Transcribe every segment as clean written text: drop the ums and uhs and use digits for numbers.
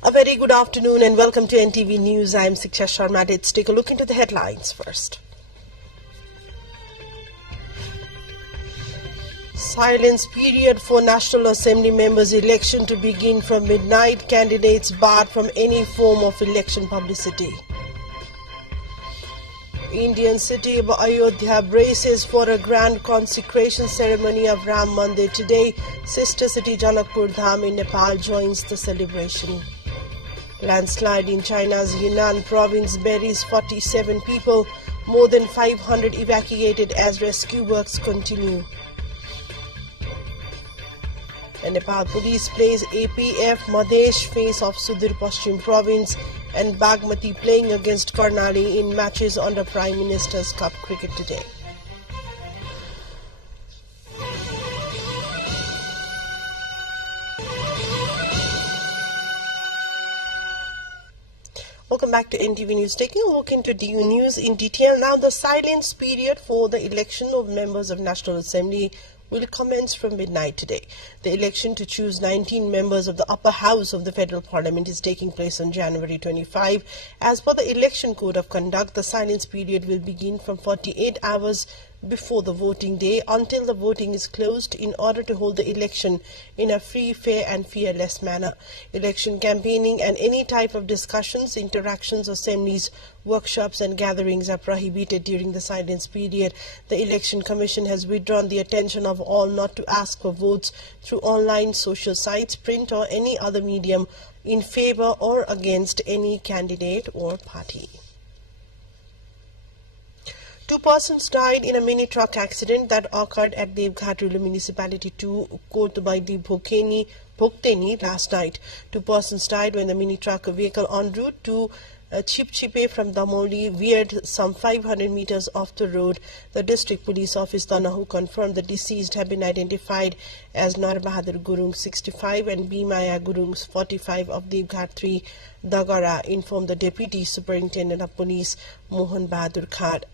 A very good afternoon and welcome to NTV News. I am Siksha Sharma. Let's take a look into the headlines first. Silence period for National Assembly members' election to begin from midnight. Candidates barred from any form of election publicity. Indian city of Ayodhya braces for a grand consecration ceremony of Ram Mandir today. Sister city Janakpur Dham in Nepal joins the celebration. Landslide in China's Yunnan province buries 47 people. More than 500 evacuated as rescue works continue. And Nepal police plays APF Madhesh face of Sudur Paschim province, and Bagmati playing against Karnali in matches under Prime Minister's Cup cricket today. Welcome back to NTV News. Taking a look into DU News in detail now. The silence period for the election of members of National Assembly will commence from midnight today. The election to choose 19 members of the upper house of the federal parliament is taking place on January 25. As per the election code of conduct, the silence period will begin from 48 hours before the voting day until the voting is closed in order to hold the election in a free, fair and fearless manner. Election campaigning and any type of discussions, interactions, assemblies, workshops and gatherings are prohibited during the silence period. The Election Commission has withdrawn the attention of all not to ask for votes through online, social sites, print or any other medium in favor or against any candidate or party. 2 persons died in a mini truck accident that occurred at Devghat Rural Municipality 2, Kotbai Bhokteni last night. 2 persons died when the mini truck vehicle en route to Chipchipe from Damoli veered some 500 meters off the road. The District Police Office Danahu confirmed the deceased have been identified as Nar Bahadur Gurung 65 and Bimaya Gurung 45 of Devghat 3, Dagara, informed the Deputy Superintendent of Police Mohan Bahadur Khad.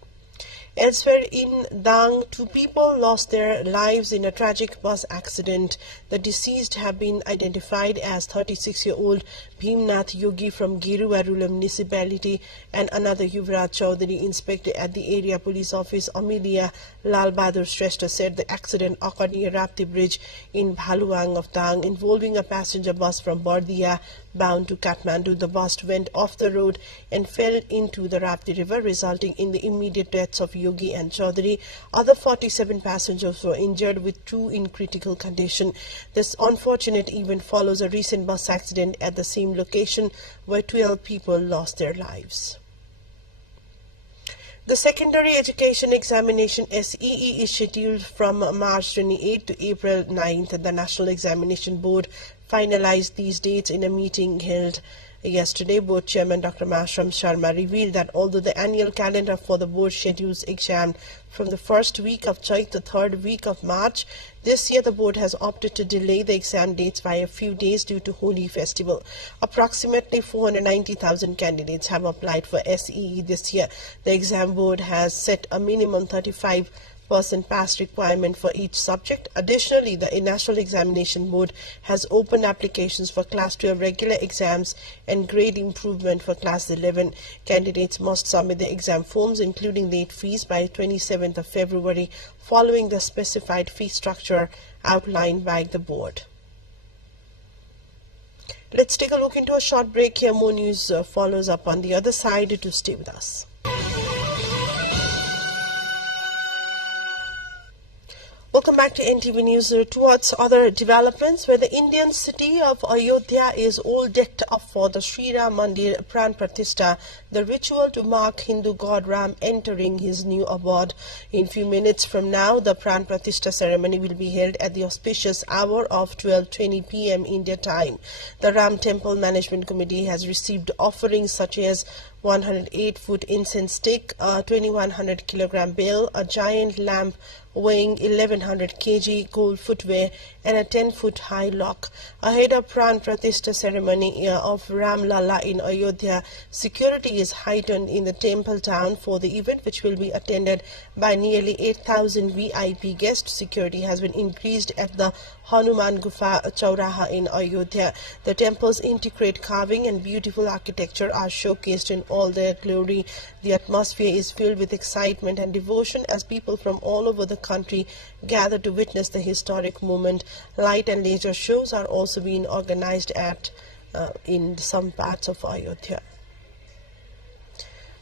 Elsewhere in Dang, 2 people lost their lives in a tragic bus accident. The deceased have been identified as 36-year-old Bhimnath Yogi from Girua Rural Municipality and another Yuvraj Chaudhary. Inspector at the area police office Amelia Lal Bahadur Shrestha said the accident occurred near Rapti Bridge in Bhaluang of Dang, involving a passenger bus from Bardia bound to Kathmandu. The bus went off the road and fell into the Rapti River, resulting in the immediate deaths of Yogi and Chaudhary. Other 47 passengers were injured, with 2 in critical condition. This unfortunate event follows a recent bus accident at the same location where 12 people lost their lives. The secondary education examination SEE is scheduled from March 28 to April 9th. The National Examination Board finalized these dates in a meeting held yesterday. Board Chairman Dr. Mashram Sharma revealed that although the annual calendar for the board schedules exam from the first week of Chait to 3rd week of March, this year the board has opted to delay the exam dates by a few days due to Holi festival. Approximately 490,000 candidates have applied for SEE this year. The exam board has set a minimum 35% pass requirement for each subject. Additionally, the National Examination Board has opened applications for Class 12 regular exams and grade improvement for Class 11. Candidates must submit the exam forms, including late fees, by 27th of February, following the specified fee structure outlined by the board. Let's take a look into a short break here. More news follows up on the other side. To stay with us. Welcome back to NTV News. Towards other developments, where the Indian city of Ayodhya is all decked up for the Sri Ram Mandir Pran Pratishtha, the ritual to mark Hindu god Ram entering his new abode. In few minutes from now, the Pran Pratishtha ceremony will be held at the auspicious hour of 12:20 p.m. India time. The Ram Temple Management Committee has received offerings such as 108-foot incense stick, a 2100 kilogram bell, a giant lamp weighing 1100 kg, gold footwear, and a 10-foot-high lock. Ahead of Pran Pratishtha ceremony of Ram Lalla in Ayodhya, security is heightened in the temple town for the event, which will be attended by nearly 8,000 VIP guests. Security has been increased at the Hanuman Gufa Chauraha in Ayodhya. The temple's intricate carving and beautiful architecture are showcased in all their glory. The atmosphere is filled with excitement and devotion as people from all over the country gather to witness the historic moment. Light and leisure shows are also being organized in some parts of Ayodhya.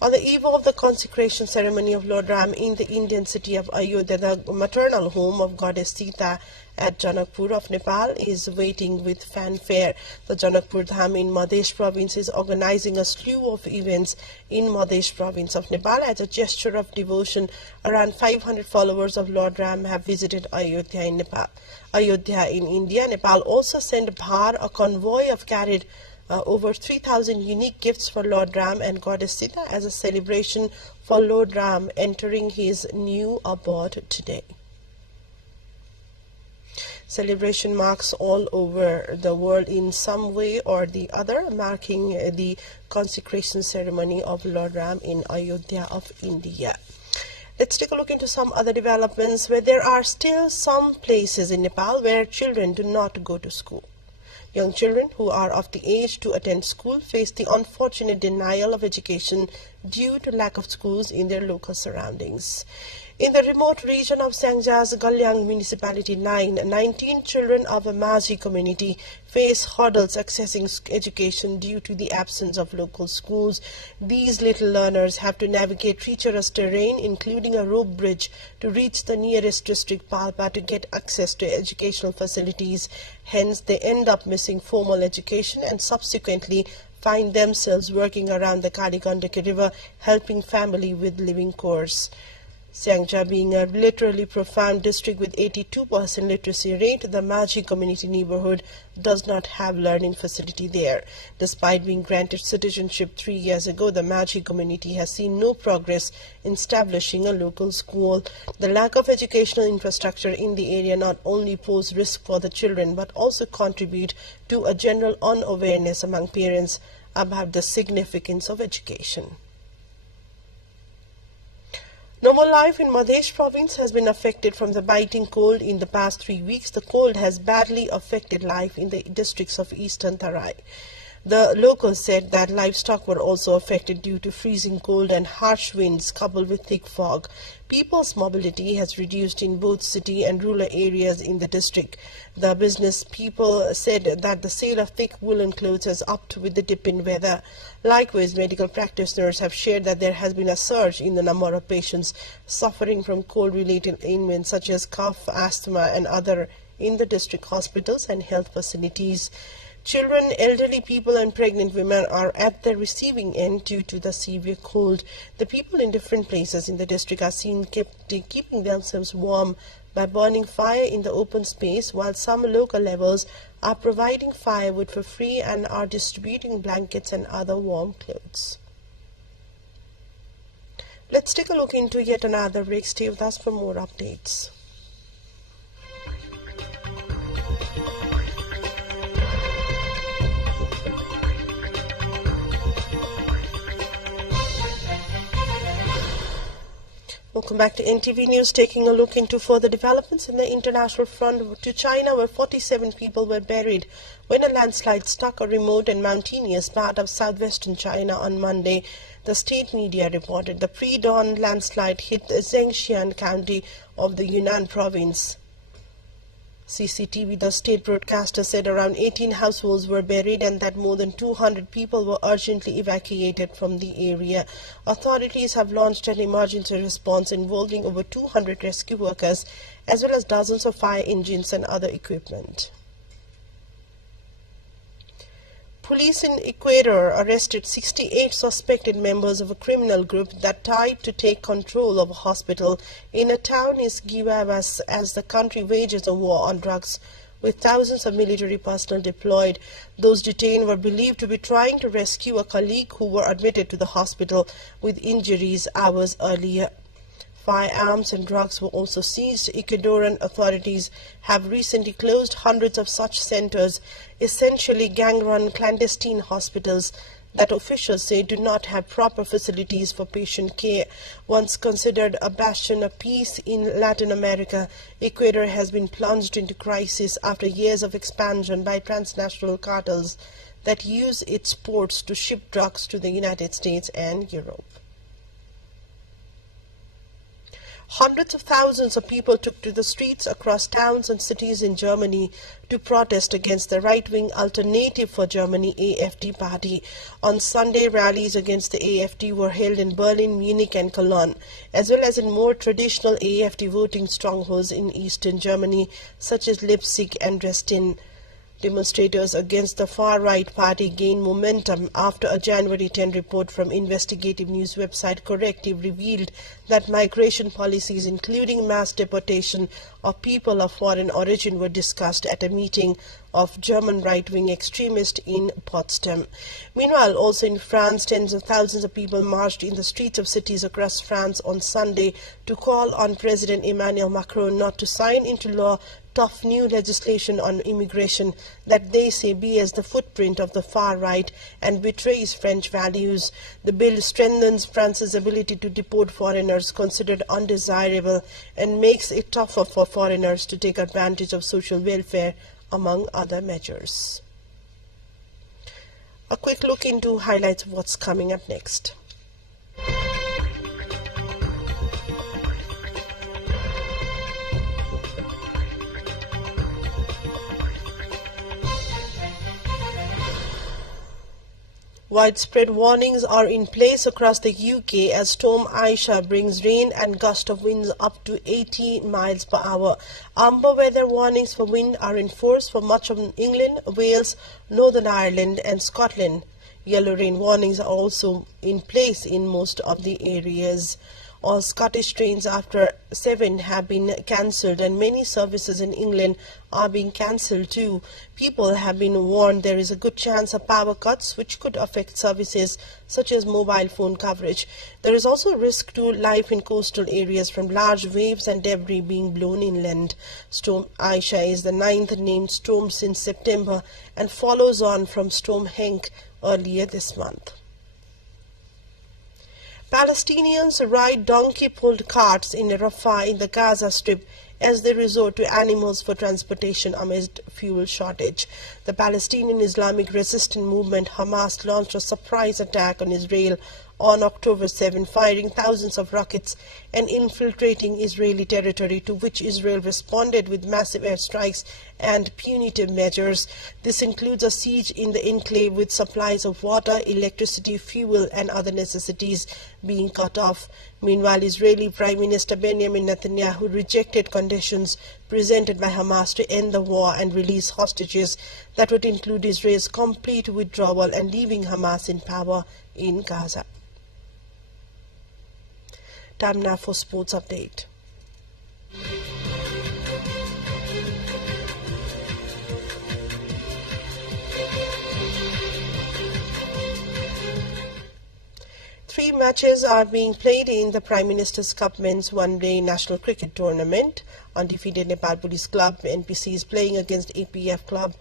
On the eve of the consecration ceremony of Lord Ram in the Indian city of Ayodhya, the maternal home of goddess Sita at Janakpur of Nepal is waiting with fanfare. The Janakpur Dham in Madhya province is organizing a slew of events in Madhya province of Nepal as a gesture of devotion. Around 500 followers of Lord Ram have visited Ayodhya in Nepal. Ayodhya in India. Nepal also sent Bhar, a convoy of carried over 3,000 unique gifts for Lord Ram and goddess Sita as a celebration for Lord Ram entering his new abode today. Celebration marks all over the world in some way or the other, marking the consecration ceremony of Lord Ram in Ayodhya of India. Let's take a look into some other developments where there are still some places in Nepal where children do not go to school. Young children who are of the age to attend school face the unfortunate denial of education due to lack of schools in their local surroundings. In the remote region of Sangja's Galyang Municipality 19 children of the Majhi community face hurdles accessing education due to the absence of local schools. These little learners have to navigate treacherous terrain, including a rope bridge, to reach the nearest district Palpa to get access to educational facilities. Hence, they end up missing formal education and subsequently find themselves working around the Kaligandaki River, helping family with living chores. Sangja being a literally profound district with 82% literacy rate, the Majhi community neighborhood does not have learning facility there. Despite being granted citizenship 3 years ago, the Majhi community has seen no progress in establishing a local school. The lack of educational infrastructure in the area not only pose risk for the children but also contribute to a general unawareness among parents about the significance of education. Normal life in Madhya province has been affected from the biting cold in the past 3 weeks. The cold has badly affected life in the districts of Eastern Tarai. The locals said that livestock were also affected due to freezing cold and harsh winds coupled with thick fog. People's mobility has reduced in both city and rural areas in the district. The business people said that the sale of thick woolen clothes has upped with the dip in weather. Likewise, medical practitioners have shared that there has been a surge in the number of patients suffering from cold-related ailments such as cough, asthma, and other in the district hospitals and health facilities. Children, elderly people and pregnant women are at the receiving end due to the severe cold. The people in different places in the district are seen keeping themselves warm by burning fire in the open space, while some local levels are providing firewood for free and are distributing blankets and other warm clothes. Let's take a look into yet another break. Stay with us for more updates. Welcome back to NTV News, taking a look into further developments in the international front to China, where 47 people were buried when a landslide struck a remote and mountainous part of southwestern China on Monday. The state media reported the pre-dawn landslide hit the Zhejiang County of the Yunnan province. CCTV, the state broadcaster, said around 18 households were buried and that more than 200 people were urgently evacuated from the area. Authorities have launched an emergency response involving over 200 rescue workers as well as dozens of fire engines and other equipment. Police in Ecuador arrested 68 suspected members of a criminal group that tried to take control of a hospital in a town in Guayabas as the country wages a war on drugs, with thousands of military personnel deployed. Those detained were believed to be trying to rescue a colleague who were admitted to the hospital with injuries hours earlier. Firearms and drugs were also seized. Ecuadorian authorities have recently closed hundreds of such centers, essentially gang-run clandestine hospitals that officials say do not have proper facilities for patient care. Once considered a bastion of peace in Latin America, Ecuador has been plunged into crisis after years of expansion by transnational cartels that use its ports to ship drugs to the United States and Europe. Hundreds of thousands of people took to the streets across towns and cities in Germany to protest against the right-wing Alternative for Germany AfD party. On Sunday, rallies against the AfD were held in Berlin, Munich and Cologne, as well as in more traditional AfD voting strongholds in eastern Germany, such as Leipzig and Dresden. Demonstrators against the far-right party gained momentum after a January 10 report from investigative news website Corrective revealed that migration policies, including mass deportation of people of foreign origin, were discussed at a meeting of German right-wing extremists in Potsdam. Meanwhile, also in France, tens of thousands of people marched in the streets of cities across France on Sunday to call on President Emmanuel Macron not to sign into law tough new legislation on immigration that they say bears the footprint of the far right and betrays French values. The bill strengthens France's ability to deport foreigners considered undesirable and makes it tougher for foreigners to take advantage of social welfare, among other measures. A quick look into highlights of what's coming up next. Widespread warnings are in place across the UK as Storm Aisha brings rain and gust of winds up to 80 miles per hour. Amber weather warnings for wind are in force for much of England, Wales, Northern Ireland and Scotland. Yellow rain warnings are also in place in most of the areas. All Scottish trains after 7 have been cancelled and many services in England are being cancelled too. People have been warned there is a good chance of power cuts which could affect services such as mobile phone coverage. There is also risk to life in coastal areas from large waves and debris being blown inland. Storm Aisha is the 9th named storm since September and follows on from Storm Henk earlier this month. Palestinians ride donkey-pulled carts in Rafah in the Gaza Strip as they resort to animals for transportation amidst fuel shortage. The Palestinian Islamic Resistance Movement Hamas launched a surprise attack on Israel on October 7, firing thousands of rockets and infiltrating Israeli territory, to which Israel responded with massive airstrikes and punitive measures. This includes a siege in the enclave with supplies of water, electricity, fuel and other necessities being cut off. Meanwhile, Israeli Prime Minister Benjamin Netanyahu rejected conditions presented by Hamas to end the war and release hostages that would include Israel's complete withdrawal and leaving Hamas in power in Gaza. Time now for sports update. Three matches are being played in the Prime Minister's Cup Men's One-Day National Cricket Tournament. Undefeated Nepal Police Club NPC is playing against APF Club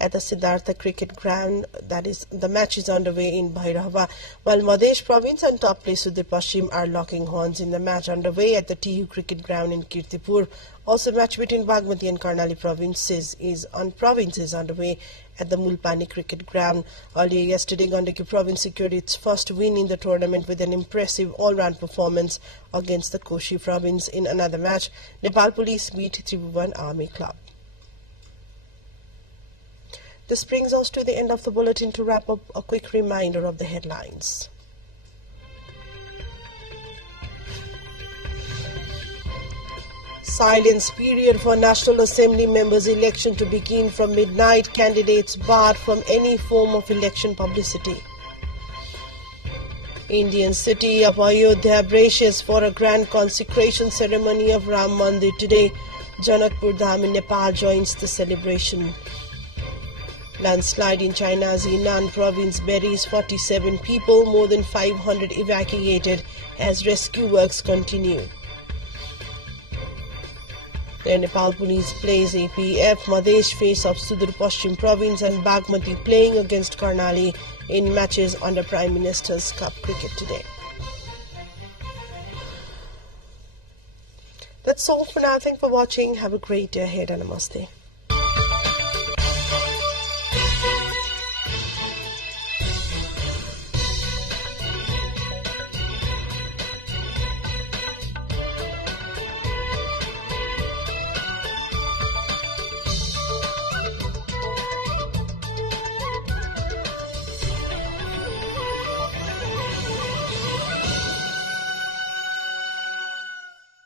at the Siddhartha Cricket Ground. That is, the match is underway in Bhairava, while Madhesh Province and top place Sudir Pashchim are locking horns in the match underway at the TU Cricket Ground in Kirtipur. Also, match between Bagmati and Karnali provinces is underway at the Mulpani Cricket Ground. Earlier yesterday, Gandaki Province secured its first win in the tournament with an impressive all-round performance against the Koshi Province. In another match, Nepal Police beat Tribhuvan Army Club. This brings us to the end of the bulletin. To wrap up, a quick reminder of the headlines. Silence period for National Assembly members' election to begin from midnight. Candidates barred from any form of election publicity. Indian city of Ayodhya braces for a grand consecration ceremony of Ram Mandir today. Janakpur Dham in Nepal joins the celebration. Landslide in China's Yunnan province buries 47 people, more than 500 evacuated as rescue works continue. where Nepal Police plays APF. Madhesh face of Sudur Pashchim Province and Bagmati playing against Karnali in matches under Prime Minister's Cup cricket today. That's all for now. Thanks for watching. Have a great day ahead and namaste.